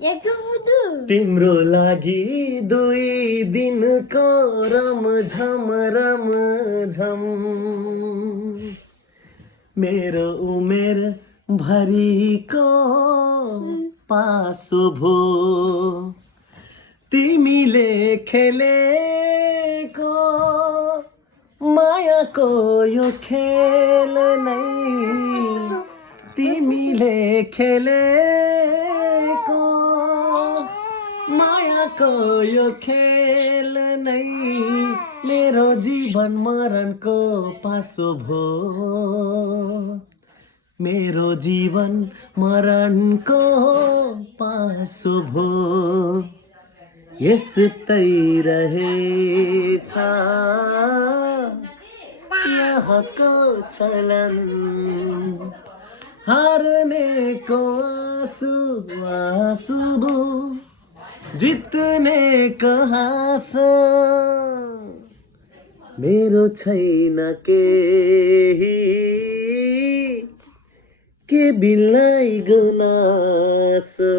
तिम्रो लागि 2 दिनको रमझम रमझम मेरो उमेर भरिको पासो भो तिमीले खेलेको मायाको यो खेल नै तिमीले खेलेको मायाको यो खेल नै मेरो जीवन मरणको पासो भो मेरो जीवन मरणको पासो भो यस्तै रहेछ यहाँको चलन हार्नेको आँसु आँसु भो जित्नेको हाँसो मेरो छैन केही के बिल्लै गुनासो